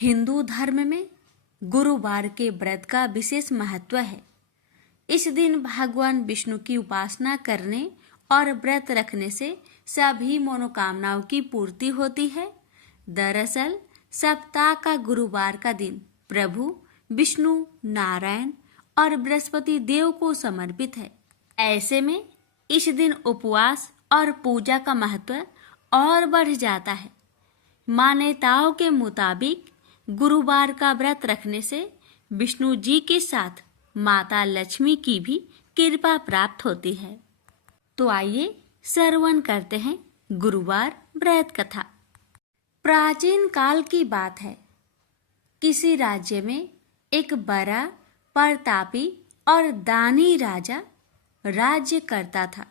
हिंदू धर्म में गुरुवार के व्रत का विशेष महत्व है। इस दिन भगवान विष्णु की उपासना करने और व्रत रखने से सभी मनोकामनाओं की पूर्ति होती है। दरअसल सप्ताह का गुरुवार का दिन प्रभु विष्णु, नारायण और बृहस्पति देव को समर्पित है। ऐसे में इस दिन उपवास और पूजा का महत्व और बढ़ जाता है। मान्यताओं के मुताबिक गुरुवार का व्रत रखने से विष्णु जी के साथ माता लक्ष्मी की भी कृपा प्राप्त होती है। तो आइए श्रवण करते हैं गुरुवार व्रत कथा। प्राचीन काल की बात है। किसी राज्य में एक बड़ा, प्रतापी और दानी राजा राज्य करता था।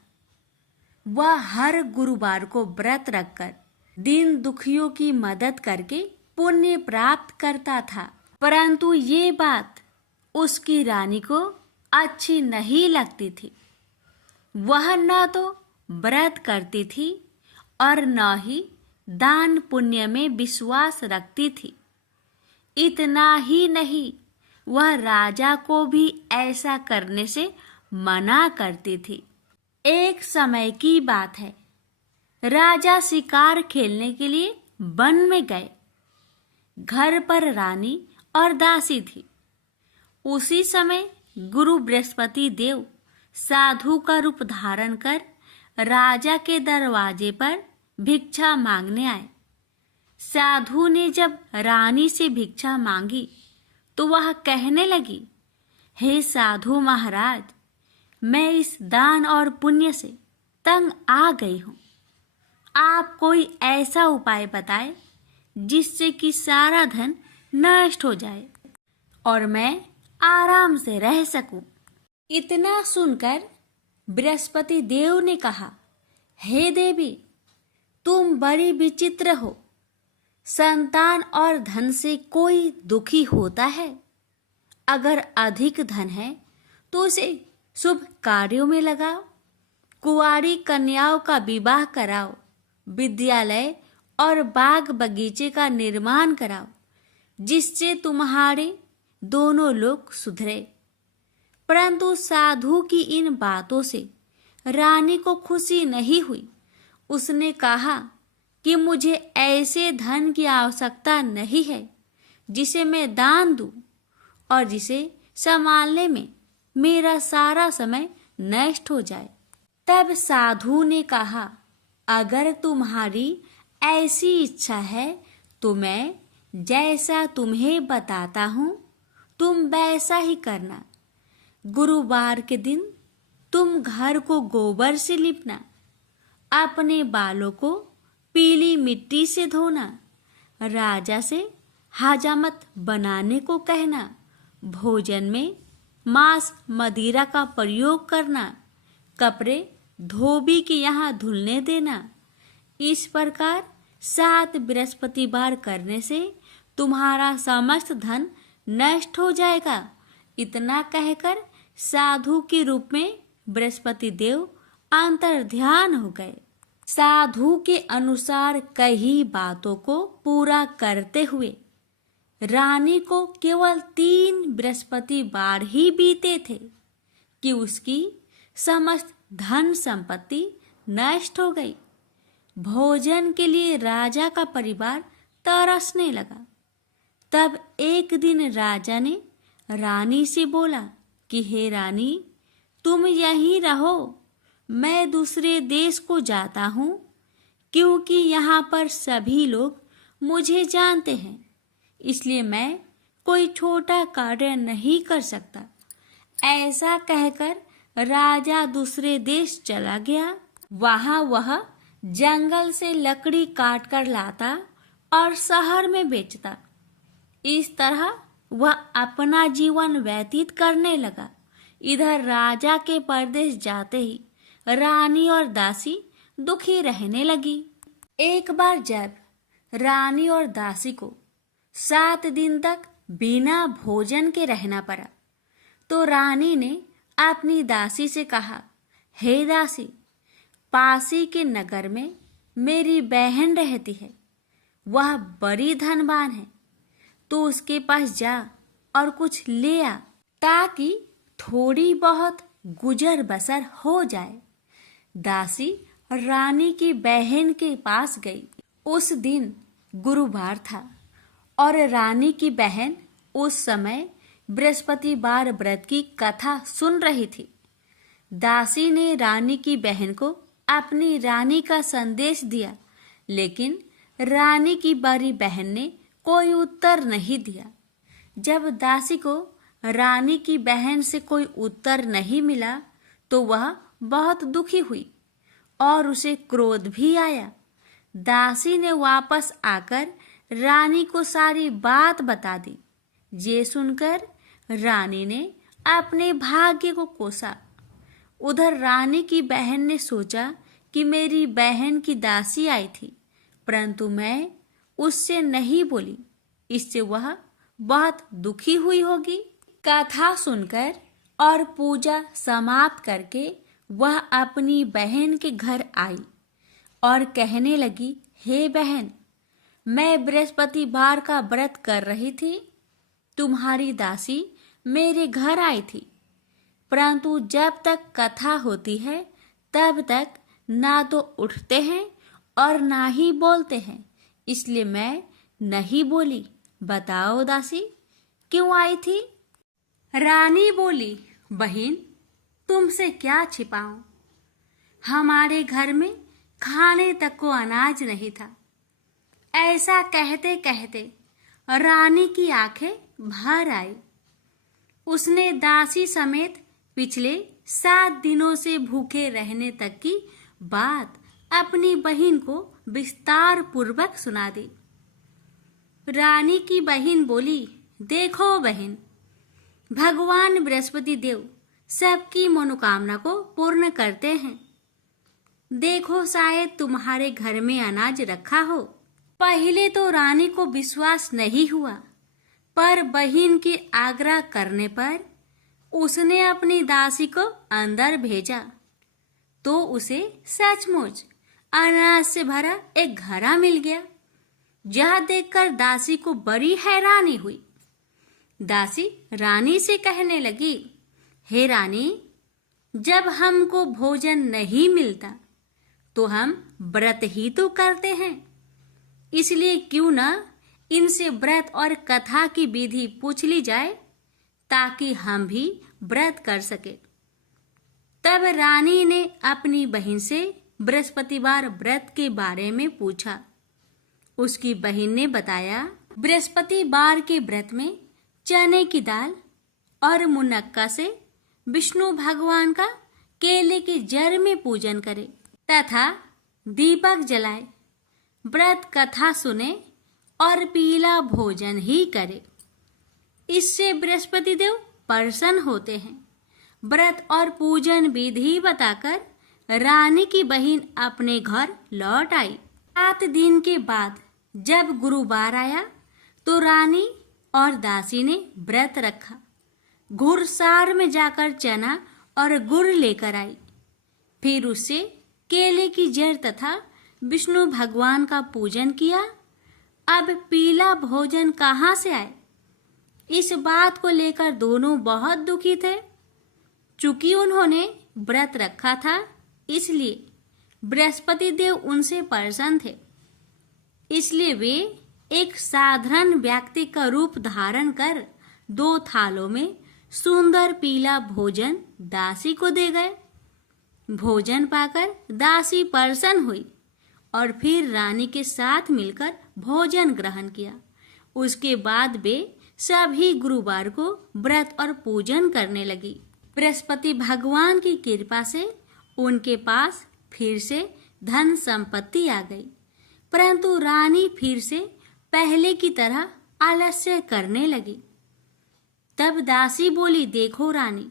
वह हर गुरुवार को व्रत रखकर दीन दुखियों की मदद करके पुण्य प्राप्त करता था। परंतु ये बात उसकी रानी को अच्छी नहीं लगती थी। वह न तो व्रत करती थी और न ही दान पुण्य में विश्वास रखती थी। इतना ही नहीं, वह राजा को भी ऐसा करने से मना करती थी। एक समय की बात है। राजा शिकार खेलने के लिए वन में गए। घर पर रानी और दासी थी। उसी समय गुरु बृहस्पति देव साधु का रूप धारण कर राजा के दरवाजे पर भिक्षा मांगने आए। साधु ने जब रानी से भिक्षा मांगी तो वह कहने लगी, हे साधु महाराज, मैं इस दान और पुण्य से तंग आ गई हूँ। आप कोई ऐसा उपाय बताएं जिससे कि सारा धन नष्ट हो जाए और मैं आराम से रह सकूं। इतना सुनकर बृहस्पति देव ने कहा, हे देवी, तुम बड़ी विचित्र हो। संतान और धन से कोई दुखी होता है? अगर अधिक धन है तो उसे शुभ कार्यों में लगाओ, कुंवारी कन्याओं का विवाह कराओ, विद्यालय और बाग बगीचे का निर्माण कराओ, जिससे तुम्हारे दोनों लोग सुधरे। परंतु साधु की इन बातों से रानी को खुशी नहीं हुई। उसने कहा कि मुझे ऐसे धन की आवश्यकता नहीं है जिसे मैं दान दूं और जिसे संभालने में मेरा सारा समय नष्ट हो जाए। तब साधु ने कहा, अगर तुम्हारी ऐसी इच्छा है तो मैं जैसा तुम्हें बताता हूँ तुम वैसा ही करना। गुरुवार के दिन तुम घर को गोबर से लिपना, अपने बालों को पीली मिट्टी से धोना, राजा से हजामत बनाने को कहना, भोजन में मांस मदिरा का प्रयोग करना, कपड़े धोबी के यहाँ धुलने देना। इस प्रकार 7 बृहस्पतिवार करने से तुम्हारा समस्त धन नष्ट हो जाएगा। इतना कहकर साधु के रूप में बृहस्पति देव अंतर्ध्यान हो गए। साधु के अनुसार कई बातों को पूरा करते हुए रानी को केवल 3 बृहस्पतिवार ही बीते थे कि उसकी समस्त धन संपत्ति नष्ट हो गई। भोजन के लिए राजा का परिवार तरसने लगा। तब एक दिन राजा ने रानी से बोला कि हे रानी, तुम यहीं रहो, मैं दूसरे देश को जाता हूँ, क्योंकि यहाँ पर सभी लोग मुझे जानते हैं, इसलिए मैं कोई छोटा कार्य नहीं कर सकता। ऐसा कहकर राजा दूसरे देश चला गया। वहां वह जंगल से लकड़ी काट कर लाता और शहर में बेचता। इस तरह वह अपना जीवन व्यतीत करने लगा। इधर राजा के परदेश जाते ही रानी और दासी दुखी रहने लगी। एक बार जब रानी और दासी को 7 दिन तक बिना भोजन के रहना पड़ा तो रानी ने अपनी दासी से कहा, हे दासी, पासी के नगर में मेरी बहन रहती है। वह बड़ी धनवान है। तो उसके पास जा और कुछ ले आ, ताकि थोड़ी बहुत गुजर बसर हो जाए। दासी रानी की बहन के पास गई। उस दिन गुरुवार था और रानी की बहन उस समय बृहस्पतिवार व्रत की कथा सुन रही थी। दासी ने रानी की बहन को अपनी रानी का संदेश दिया, लेकिन रानी की बड़ी बहन ने कोई उत्तर नहीं दिया। जब दासी को रानी की बहन से कोई उत्तर नहीं मिला तो वह बहुत दुखी हुई और उसे क्रोध भी आया। दासी ने वापस आकर रानी को सारी बात बता दी। ये सुनकर रानी ने अपने भाग्य को कोसा। उधर रानी की बहन ने सोचा कि मेरी बहन की दासी आई थी, परंतु मैं उससे नहीं बोली, इससे वह बहुत दुखी हुई होगी। कथा सुनकर और पूजा समाप्त करके वह अपनी बहन के घर आई और कहने लगी, हे बहन, मैं बृहस्पतिवार का व्रत कर रही थी। तुम्हारी दासी मेरे घर आई थी, परंतु जब तक कथा होती है तब तक ना तो उठते हैं और ना ही बोलते हैं, इसलिए मैं नहीं बोली। बताओ दासी, क्यों आई थी? रानी बोली, बहन, तुमसे क्या छिपाऊं? हमारे घर में खाने तक को अनाज नहीं था। ऐसा कहते कहते रानी की आंखें भर आई। उसने दासी समेत पिछले 7 दिनों से भूखे रहने तक की बात अपनी बहन को विस्तार पूर्वक सुना दी। रानी की बहन बोली, देखो बहन, भगवान बृहस्पति देव सबकी मनोकामना को पूर्ण करते हैं। देखो, शायद तुम्हारे घर में अनाज रखा हो। पहले तो रानी को विश्वास नहीं हुआ, पर बहन के आग्रह करने पर उसने अपनी दासी को अंदर भेजा तो उसे सचमुच अनाज से भरा एक घड़ा मिल गया। यह देखकर दासी को बड़ी हैरानी हुई। दासी रानी से कहने लगी, हे रानी, जब हमको भोजन नहीं मिलता तो हम व्रत ही तो करते हैं, इसलिए क्यों न इनसे व्रत और कथा की विधि पूछ ली जाए ताकि हम भी व्रत कर सके। तब रानी ने अपनी बहन से बृहस्पतिवार व्रत के बारे में पूछा। उसकी बहन ने बताया, बृहस्पतिवार के व्रत में चने की दाल और मुनक्का से विष्णु भगवान का केले के जड़ में पूजन करे तथा दीपक जलाए, व्रत कथा सुने और पीला भोजन ही करे। इससे बृहस्पति देव प्रसन्न होते हैं। व्रत और पूजन विधि बताकर रानी की बहन अपने घर लौट आई। 7 दिन के बाद जब गुरुवार आया तो रानी और दासी ने व्रत रखा। घुड़सार में जाकर चना और गुड़ लेकर आई। फिर उससे केले की जड़ तथा विष्णु भगवान का पूजन किया। अब पीला भोजन कहाँ से आए? इस बात को लेकर दोनों बहुत दुखी थे। चूंकि उन्होंने व्रत रखा था, इसलिए बृहस्पति देव उनसे प्रसन्न थे। इसलिए वे एक साधारण व्यक्ति का रूप धारण कर 2 थालों में सुंदर पीला भोजन दासी को दे गए। भोजन पाकर दासी प्रसन्न हुई और फिर रानी के साथ मिलकर भोजन ग्रहण किया। उसके बाद वे सभी गुरुवार को व्रत और पूजन करने लगी। बृहस्पति भगवान की कृपा से उनके पास फिर से धन संपत्ति आ गई, परंतु रानी फिर से पहले की तरह आलस्य करने लगी। तब दासी बोली, देखो रानी,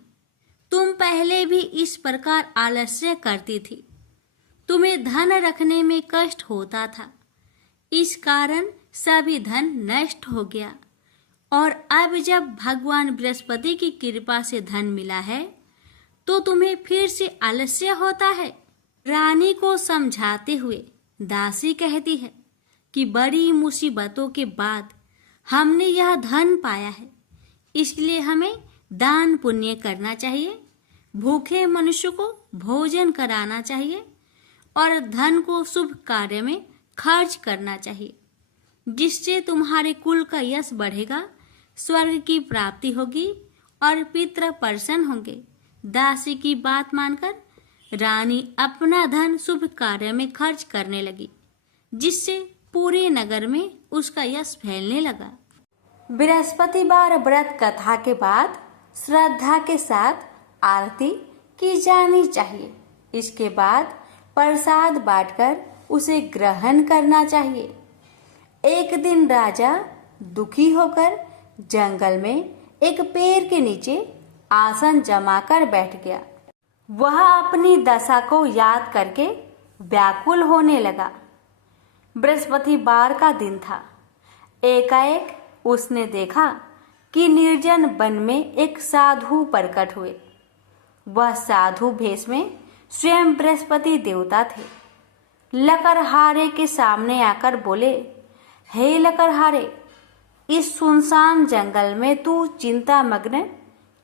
तुम पहले भी इस प्रकार आलस्य करती थी। तुम्हें धन रखने में कष्ट होता था, इस कारण सभी धन नष्ट हो गया, और अब जब भगवान बृहस्पति की कृपा से धन मिला है तो तुम्हें फिर से आलस्य होता है। रानी को समझाते हुए दासी कहती है कि बड़ी मुसीबतों के बाद हमने यह धन पाया है, इसलिए हमें दान पुण्य करना चाहिए, भूखे मनुष्य को भोजन कराना चाहिए और धन को शुभ कार्य में खर्च करना चाहिए, जिससे तुम्हारे कुल का यश बढ़ेगा, स्वर्ग की प्राप्ति होगी और पितृ प्रसन्न होंगे। दासी की बात मानकर रानी अपना धन शुभ कार्य में खर्च करने लगी, जिससे पूरे नगर में उसका यश फैलने लगा। बृहस्पतिवार व्रत कथा के बाद श्रद्धा के साथ आरती की जानी चाहिए। इसके बाद प्रसाद बांटकर उसे ग्रहण करना चाहिए। एक दिन राजा दुखी होकर जंगल में एक पेड़ के नीचे आसन जमाकर बैठ गया। वह अपनी दशा को याद करके व्याकुल होने लगा। बृहस्पतिवार का दिन था। एकाएक उसने देखा कि निर्जन वन में एक साधु प्रकट हुए। वह साधु भेष में स्वयं बृहस्पति देवता थे। लकड़हारे के सामने आकर बोले, हे लकड़हारे, इस सुनसान जंगल में तू चिंता मग्न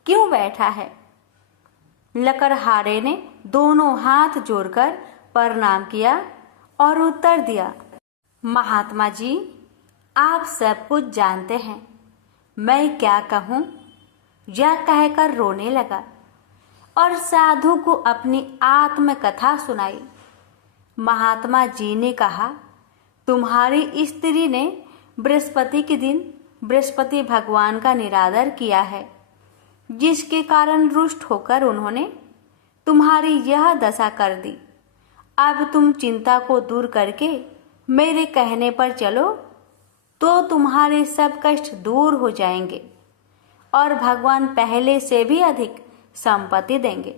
क्यों बैठा है? लकड़हारे ने दोनों हाथ जोड़कर प्रणाम किया और उत्तर दिया, महात्मा जी, आप सब कुछ जानते हैं, मैं क्या कहूँ? यह कहकर रोने लगा और साधु को अपनी आत्मकथा सुनाई। महात्मा जी ने कहा, तुम्हारी स्त्री ने बृहस्पति के दिन बृहस्पति भगवान का निरादर किया है, जिसके कारण रुष्ट होकर उन्होंने तुम्हारी यह दशा कर दी। अब तुम चिंता को दूर करके मेरे कहने पर चलो तो तुम्हारे सब कष्ट दूर हो जाएंगे और भगवान पहले से भी अधिक संपत्ति देंगे।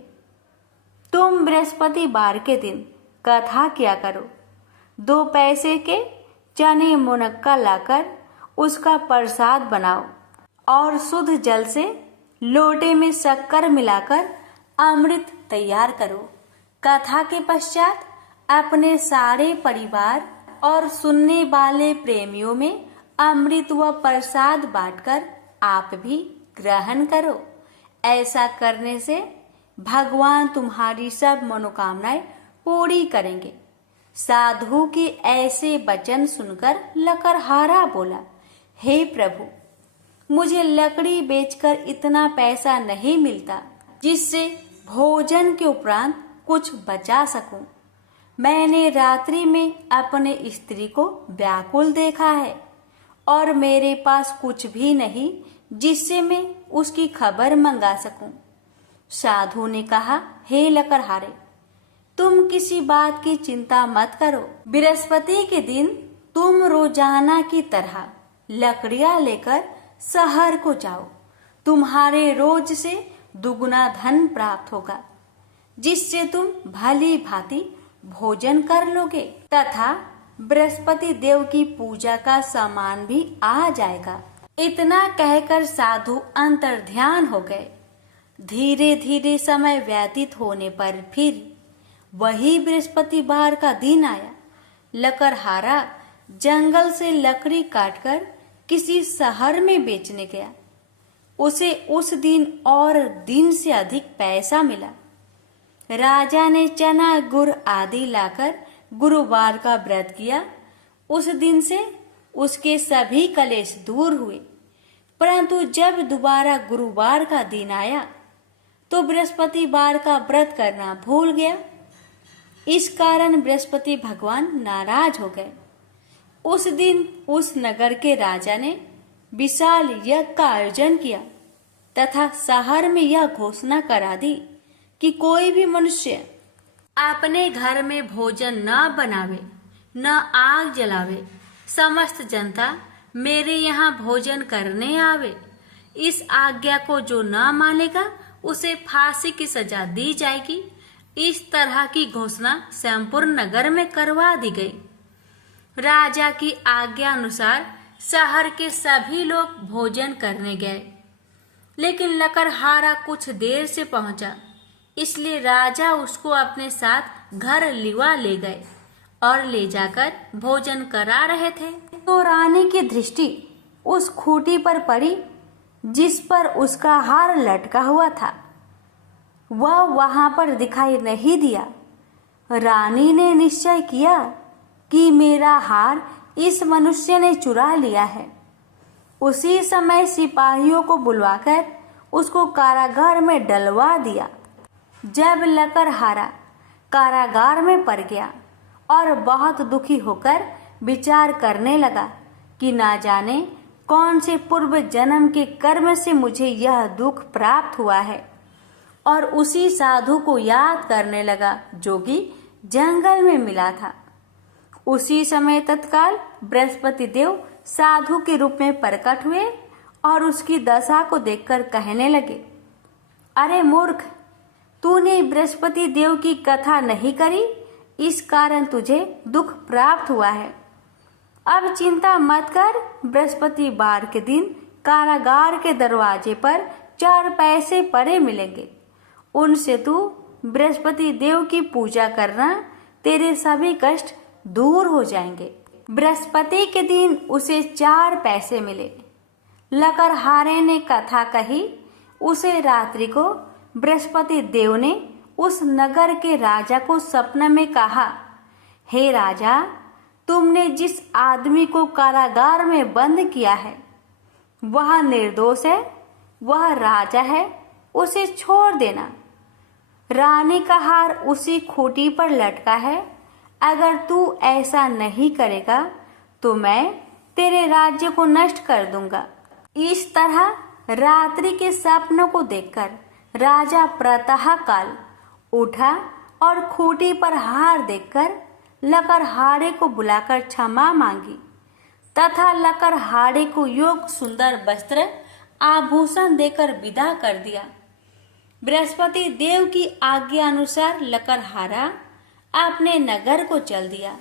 तुम बृहस्पतिवार के दिन कथा किया करो। 2 पैसे के चने मुनक्का लाकर उसका प्रसाद बनाओ और शुद्ध जल से लोटे में शक्कर मिलाकर अमृत तैयार करो। कथा के पश्चात अपने सारे परिवार और सुनने वाले प्रेमियों में अमृत व प्रसाद बांटकर आप भी ग्रहण करो। ऐसा करने से भगवान तुम्हारी सब मनोकामनाएं पूरी करेंगे। साधु के ऐसे वचन सुनकर लकड़हारा बोला, हे प्रभु, मुझे लकड़ी बेचकर इतना पैसा नहीं मिलता जिससे भोजन के उपरांत कुछ बचा सकूं। मैंने रात्रि में अपने स्त्री को व्याकुल देखा है और मेरे पास कुछ भी नहीं जिससे मैं उसकी खबर मंगा सकूं। साधु ने कहा, हे लकड़हारे, तुम किसी बात की चिंता मत करो। बृहस्पति के दिन तुम रोजाना की तरह लकड़ियां लेकर शहर को जाओ। तुम्हारे रोज से दुगुना धन प्राप्त होगा, जिससे तुम भली भांति भोजन कर लोगे तथा बृहस्पति देव की पूजा का सामान भी आ जाएगा। इतना कहकर साधु अंतर्ध्यान हो गए। धीरे धीरे समय व्यतीत होने पर फिर वही बृहस्पतिवार का दिन आया। लकड़हारा जंगल से लकड़ी काटकर किसी शहर में बेचने गया। उसे उस दिन और दिन से अधिक पैसा मिला। राजा ने चना गुड़ आदि लाकर गुरुवार का व्रत किया। उस दिन से उसके सभी कलेश दूर हुए। परंतु जब दोबारा गुरुवार का दिन आया तो बृहस्पतिवार का व्रत करना भूल गया। इस कारण बृहस्पति भगवान नाराज हो गए। उस दिन उस नगर के राजा ने विशाल यज्ञ का आयोजन किया तथा शहर में यह घोषणा करा दी कि कोई भी मनुष्य अपने घर में भोजन न बनावे, न आग जलावे। समस्त जनता मेरे यहाँ भोजन करने आवे। इस आज्ञा को जो न मानेगा उसे फांसी की सजा दी जाएगी। इस तरह की घोषणा संपूर्ण नगर में करवा दी गई। राजा की आज्ञा अनुसार शहर के सभी लोग भोजन करने गए, लेकिन लकड़हारा कुछ देर से पहुंचा, इसलिए राजा उसको अपने साथ घर लिवा ले गए और ले जाकर भोजन करा रहे थे तो रानी की दृष्टि उस खूंटी पर पड़ी जिस पर उसका हार लटका हुआ था। वह वहां पर दिखाई नहीं दिया। रानी ने निश्चय किया कि मेरा हार इस मनुष्य ने चुरा लिया है। उसी समय सिपाहियों को बुलवाकर उसको कारागार में डलवा दिया। जब लकड़हारा कारागार में पड़ गया और बहुत दुखी होकर विचार करने लगा कि ना जाने कौन से पूर्व जन्म के कर्म से मुझे यह दुख प्राप्त हुआ है, और उसी साधु को याद करने लगा जो कि जंगल में मिला था। उसी समय तत्काल बृहस्पति देव साधु के रूप में प्रकट हुए और उसकी दशा को देखकर कहने लगे, अरे मूर्ख, तूने बृहस्पति देव की कथा नहीं करी, इस कारण तुझे दुख प्राप्त हुआ है। अब चिंता मत कर, बृहस्पतिवार के दिन कारागार के दरवाजे पर 4 पैसे पड़े मिलेंगे। उनसे तू बृहस्पति देव की पूजा करना, तेरे सभी कष्ट दूर हो जाएंगे। बृहस्पति के दिन उसे 4 पैसे मिले। लकड़हारे ने कथा कही। उसे रात्रि को बृहस्पति देव ने उस नगर के राजा को सपने में कहा, हे राजा, तुमने जिस आदमी को कारागार में बंद किया है वह निर्दोष है, वह राजा है, उसे छोड़ देना। रानी का हार उसी खूंटी पर लटका है। अगर तू ऐसा नहीं करेगा तो मैं तेरे राज्य को नष्ट कर दूंगा। इस तरह रात्रि के सपनों को देखकर राजा प्रातः काल उठा और खूंटी पर हार देखकर लकड़हारे को बुलाकर क्षमा मांगी तथा लकड़हारे को योग सुंदर वस्त्र आभूषण देकर विदा कर दिया। बृहस्पति देव की आज्ञा अनुसार लकड़हारा अपने नगर को चल दिया।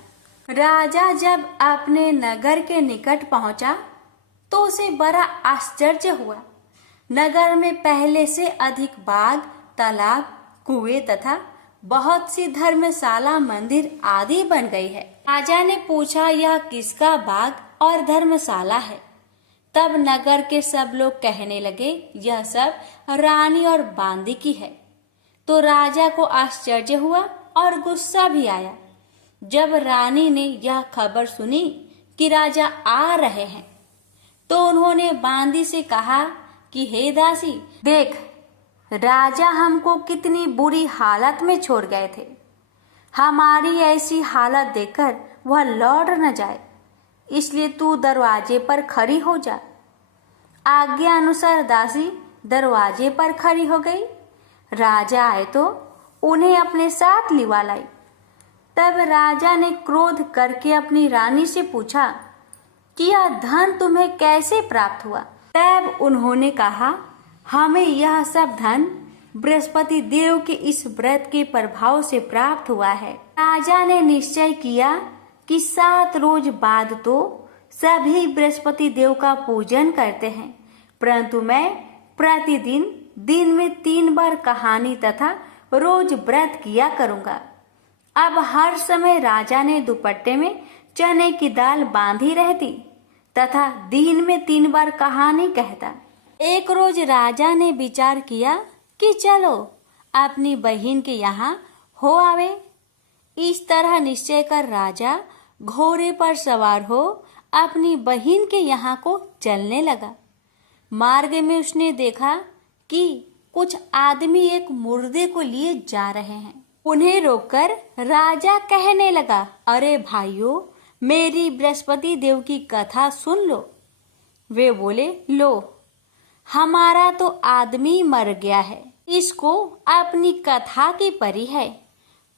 राजा जब अपने नगर के निकट पहुंचा तो उसे बड़ा आश्चर्य हुआ। नगर में पहले से अधिक बाग, तालाब, कुएं तथा बहुत सी धर्मशाला, मंदिर आदि बन गई है। राजा ने पूछा, यह किसका बाग और धर्मशाला है? तब नगर के सब लोग कहने लगे, यह सब रानी और बांदी की है। तो राजा को आश्चर्य हुआ और गुस्सा भी आया। जब रानी ने यह खबर सुनी कि राजा आ रहे हैं तो उन्होंने बांदी से कहा कि हे दासी, देख, राजा हमको कितनी बुरी हालत में छोड़ गए थे। हमारी ऐसी हालत देखकर वह लौट न जाए, इसलिए तू दरवाजे पर खड़ी हो जा। आज्ञा अनुसार दासी दरवाजे पर खड़ी हो गई। राजा आए तो उन्हें अपने साथ लिवा लाई। तब राजा ने क्रोध करके अपनी रानी से पूछा कि यह धन तुम्हें कैसे प्राप्त हुआ? तब उन्होंने कहा, हमें यह सब धन बृहस्पति देव के इस व्रत के प्रभाव से प्राप्त हुआ है। राजा ने निश्चय किया कि 7 रोज बाद तो सभी बृहस्पति देव का पूजन करते हैं, परंतु मैं प्रतिदिन दिन में 3 बार कहानी तथा रोज व्रत किया करूंगा। अब हर समय राजा ने दुपट्टे में चने की दाल बांधी रहती तथा दिन में 3 बार कहानी कहता। एक रोज राजा ने विचार किया कि चलो अपनी बहन के यहाँ हो आवे। इस तरह निश्चय कर राजा घोड़े पर सवार हो अपनी बहन के यहाँ को चलने लगा। मार्ग में उसने देखा कि कुछ आदमी एक मुर्दे को लिए जा रहे हैं। उन्हें रोककर राजा कहने लगा, अरे भाइयों, मेरी बृहस्पति देव की कथा सुन लो। वे बोले, लो, हमारा तो आदमी मर गया है, इसको अपनी कथा की परी है।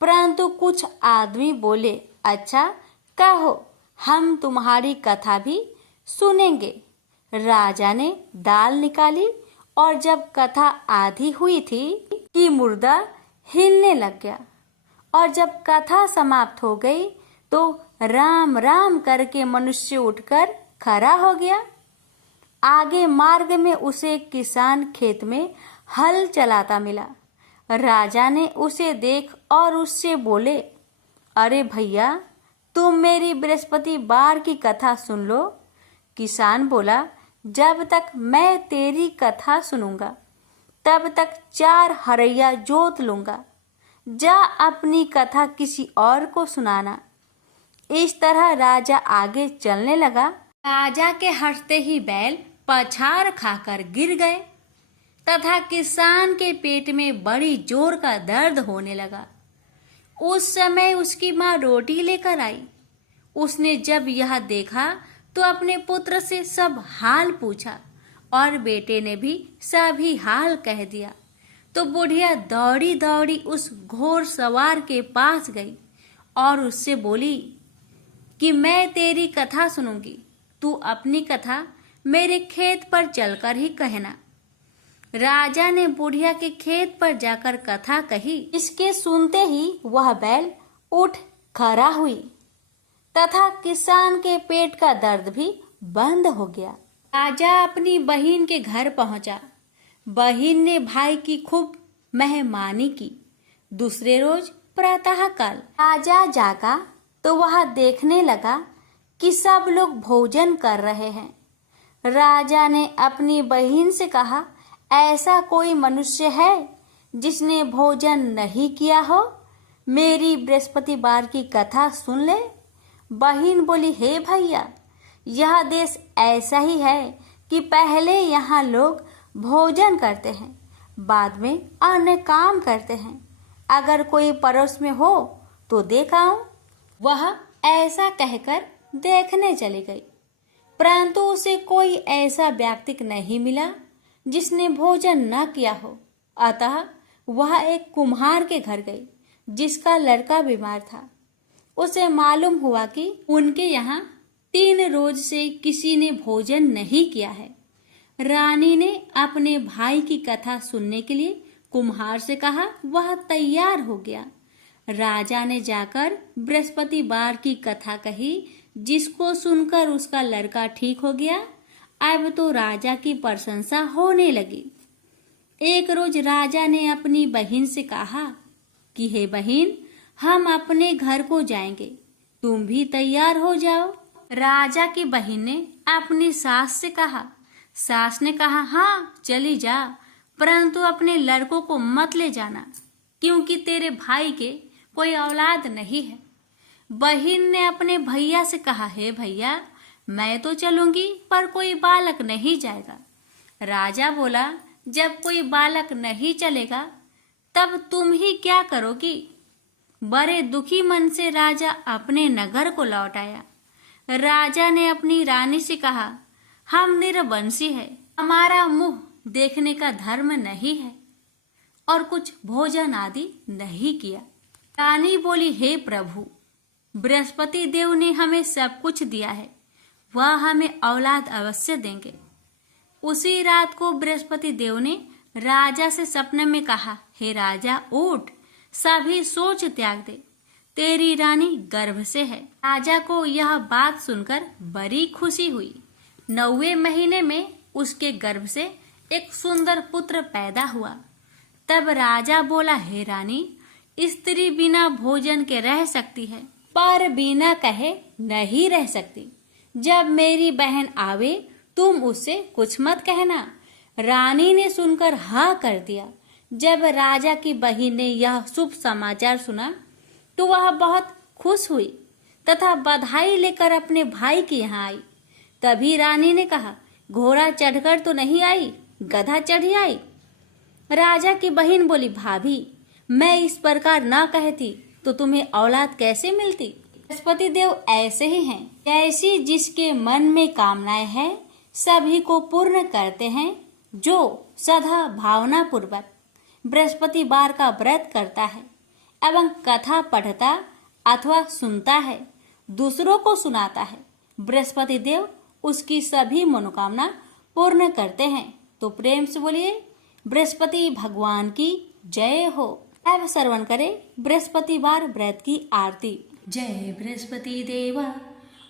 परंतु कुछ आदमी बोले, अच्छा कहो, हम तुम्हारी कथा भी सुनेंगे। राजा ने दाल निकाली और जब कथा आधी हुई थी कि मुर्दा हिलने लग गया, और जब कथा समाप्त हो गई तो राम राम करके मनुष्य उठकर खड़ा हो गया। आगे मार्ग में उसे एक किसान खेत में हल चलाता मिला। राजा ने उसे देख और उससे बोले, अरे भैया, तुम मेरी बृहस्पतिवार की कथा सुन लो। किसान बोला, जब तक मैं तेरी कथा सुनूंगा तब तक 4 हरैया जोत लूंगा। जा अपनी कथा किसी और को सुनाना। इस तरह राजा आगे चलने लगा। राजा के हंसते ही बैल पछाड़ खाकर गिर गए तथा किसान के पेट में बड़ी जोर का दर्द होने लगा। उस समय उसकी माँ रोटी लेकर आई। उसने जब यह देखा तो अपने पुत्र से सब हाल पूछा और बेटे ने भी सभी हाल कह दिया। तो बुढ़िया दौड़ी दौड़ी उस घोड़ सवार के पास गई और उससे बोली कि मैं तेरी कथा सुनूंगी, तू अपनी कथा मेरे खेत पर चलकर ही कहना। राजा ने बुढ़िया के खेत पर जाकर कथा कही। इसके सुनते ही वह बैल उठ खड़ा हुई तथा किसान के पेट का दर्द भी बंद हो गया। राजा अपनी बहन के घर पहुंचा। बहन ने भाई की खूब मेहमानी की। दूसरे रोज प्रातःकाल राजा जागा तो वह देखने लगा कि सब लोग भोजन कर रहे हैं। राजा ने अपनी बहन से कहा, ऐसा कोई मनुष्य है जिसने भोजन नहीं किया हो? मेरी बृहस्पतिवार की कथा सुन ले। बहन बोली, हे भैया, यह देश ऐसा ही है कि पहले यहाँ लोग भोजन करते हैं, बाद में अन्य काम करते हैं। अगर कोई पड़ोस में हो तो देख आओ। वह ऐसा कहकर देखने चली गई, परंतु उसे कोई ऐसा व्यक्ति नहीं मिला जिसने भोजन न किया हो। अतः वह एक कुम्हार के घर गई जिसका लड़का बीमार था। उसे मालूम हुआ कि उनके यहाँ 3 रोज से किसी ने भोजन नहीं किया है। रानी ने अपने भाई की कथा सुनने के लिए कुम्हार से कहा। वह तैयार हो गया। राजा ने जाकर बृहस्पतिवार की कथा कही, जिसको सुनकर उसका लड़का ठीक हो गया। अब तो राजा की प्रशंसा होने लगी। एक रोज राजा ने अपनी बहन से कहा कि हे बहन, हम अपने घर को जाएंगे, तुम भी तैयार हो जाओ। राजा की बहन ने अपनी सास से कहा। सास ने कहा, हाँ चली जा, परंतु अपने लड़कों को मत ले जाना, क्योंकि तेरे भाई के कोई औलाद नहीं है। बहन ने अपने भैया से कहा, हे भैया, मैं तो चलूंगी पर कोई बालक नहीं जाएगा। राजा बोला, जब कोई बालक नहीं चलेगा तब तुम ही क्या करोगी? बड़े दुखी मन से राजा अपने नगर को लौट आया। राजा ने अपनी रानी से कहा, हम निरवंशी है, हमारा मुंह देखने का धर्म नहीं है और कुछ भोजन आदि नहीं किया। रानी बोली, हे प्रभु, बृहस्पति देव ने हमें सब कुछ दिया है, वह हमें औलाद अवश्य देंगे। उसी रात को बृहस्पति देव ने राजा से सपने में कहा, हे राजा, उठ, सभी सोच त्याग दे, तेरी रानी गर्भ से है। राजा को यह बात सुनकर बड़ी खुशी हुई। 9वें महीने में उसके गर्भ से एक सुंदर पुत्र पैदा हुआ। तब राजा बोला, हे रानी, स्त्री बिना भोजन के रह सकती है, पर बिना कहे नहीं रह सकती। जब मेरी बहन आवे तुम उससे कुछ मत कहना। रानी ने सुनकर हाँ कर दिया। जब राजा की बहन ने यह शुभ समाचार सुना तो वह बहुत खुश हुई तथा बधाई लेकर अपने भाई के यहाँ आई। तभी रानी ने कहा, घोड़ा चढ़कर तो नहीं आई, गधा चढ़ी आई। राजा की बहन बोली, भाभी, मैं इस प्रकार न कहती तो तुम्हें औलाद कैसे मिलती? बृहस्पति देव ऐसे ही हैं, जैसी जिसके मन में कामनाएं हैं सभी को पूर्ण करते हैं। जो सदा भावना पूर्वक बृहस्पतिवार का व्रत करता है एवं कथा पढ़ता अथवा सुनता है, दूसरों को सुनाता है, बृहस्पति देव उसकी सभी मनोकामना पूर्ण करते हैं। तो प्रेम से बोलिए, बृहस्पति भगवान की जय हो। अब श्रवण करें बृहस्पतिवार व्रत की आरती। जय बृहस्पति देवा,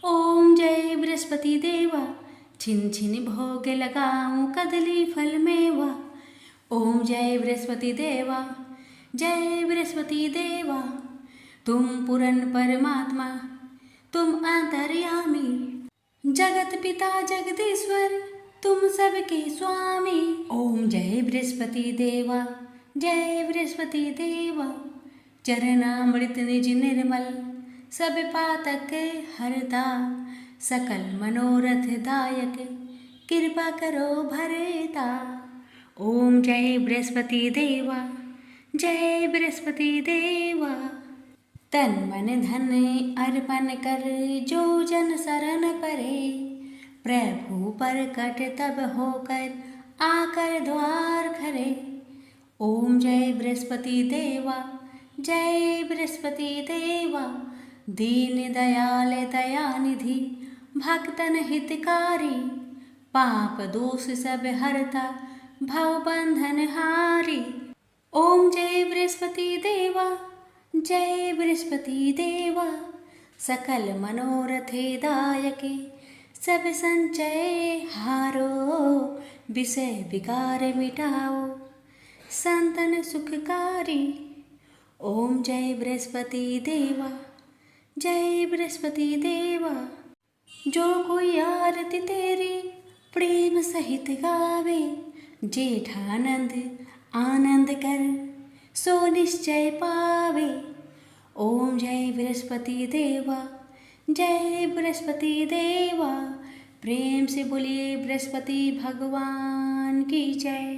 ओम जय बृहस्पति देवा, छिन छिन भोग लगाऊं कदली फल मेवा। ओम जय बृहस्पति देवा, जय बृहस्पति देवा, तुम पूर्ण परमात्मा, तुम अंतर्यामी, जगत पिता जगदीश्वर, तुम सबके स्वामी। ओम जय बृहस्पति देवा, जय बृहस्पति देवा। चरणामृत निज निर्मल, सब पातक हरता। सकल मनोरथ दायक, कृपा करो भरता। ओम जय बृहस्पति देवा, जय बृहस्पति देवा। तन मन धन अर्पण कर, जो जन शरण परे। प्रभु प्रकट तब होकर, आकर द्वार खरे। ओम जय बृहस्पति देवा, जय बृहस्पति देवा। दीन दयाल दयानिधि, भक्तन हितकारी। पाप दोष सब हरता, भव बंधन हारी। ओम जय बृहस्पति देवा, जय बृहस्पति देवा। सकल मनोरथे दायके, सब संचय हारो। विषय विकार मिटाओ, संतन सुखकारी। ओम जय बृहस्पति देवा, जय बृहस्पति देवा। जो कोई आरती तेरी प्रेम सहित गावे। जेठानंद आनंद कर, सो निश्चय पावे। ओम जय बृहस्पति देवा, जय बृहस्पति देवा। प्रेम से बोलिए बृहस्पति भगवान की जय।